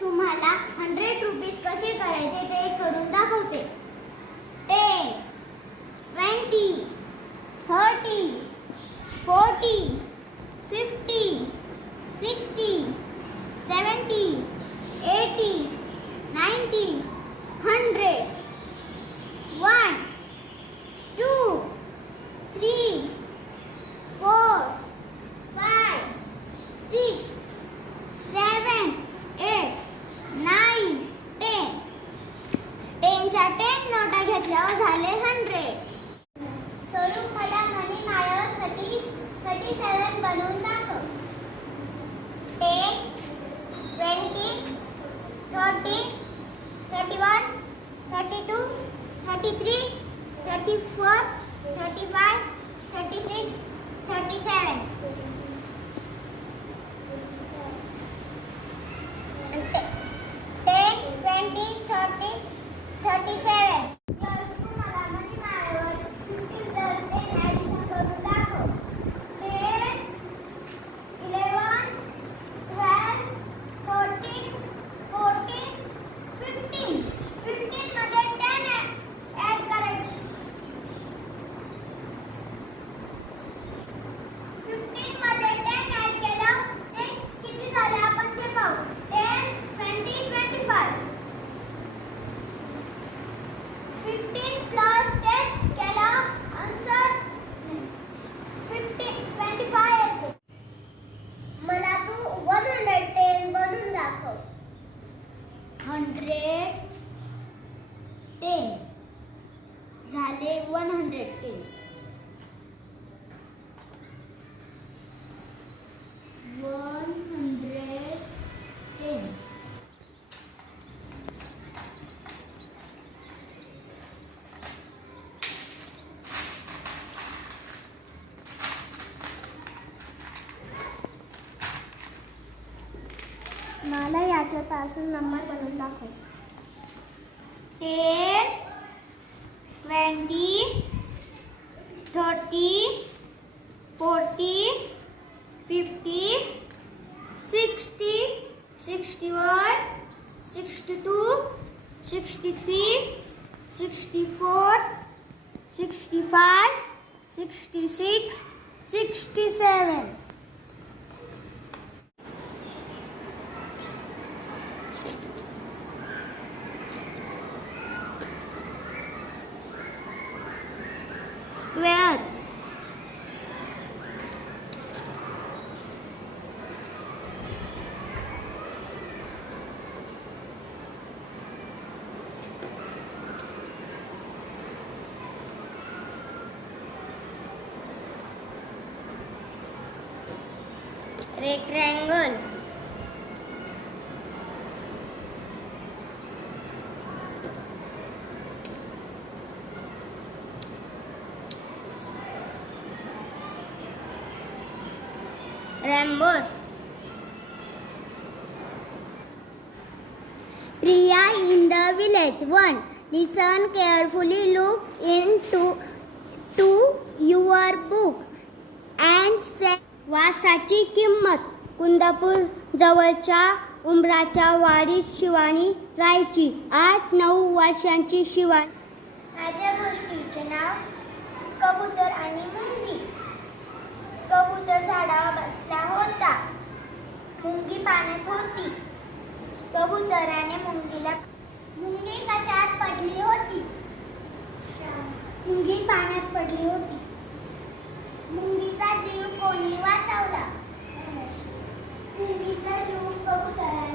तुम्हाला 100 रुपीज कसे करायचे ते करून दाखवते. 10, 20, 30, 40, 50, 60, 70, 80, 90, 100. 1, 2, 3, 4, 5, 6, 7, 8, 9, 10. 10च्या 10 नोटा घेतल्यावर झाले 100. स्वरूप मला मनी माळ्यावर 37 बनवून दाखव. 10, 20, 30, 31, 32, 33, 34, 35, 36, 37. 10, 20, 30, 37. तुम्हाला मनी माळ्यावर 15 + 10 ॲडिशन करून दाखव. 10, 11, 12, 13, 14, 15. 15 मध्ये 10 ॲड करायचे. 15 मध्ये 10 ॲड केलं ते किती झाले आपण ते पाहू. 10, 20, 25. 15 + 10 केला आन्सर 25 येते. मला तू 110 बनवून दाखव. 110 झाले 110. 110. मला याच्यापासून नंबर बनवून दाखव. 10, 20, 30, 40, 50, 60, 61, 62, 63, 64, 65, 66, 67. Square. Rectangle. Rhombus. Priya in the village. 1. Listen carefully, look into your book and say. वासाची किंमत. कुंदापूर जवळच्या उंबराच्या वाडीत शिवानी राहायची. 8-9 वर्षांची शिवानी. माझ्या गोष्टीचे नाव कबूतर आणि मुंगी. कबूतर झाडावर बसला होता. मुंगी पाण्यात होती. कबुतराने मुंगी कशात पडली होती? मुंगी पाण्यात पडली होती. मुंगीचा जीव कोणी वाचवला? मुंगीचा जीव कबुतराने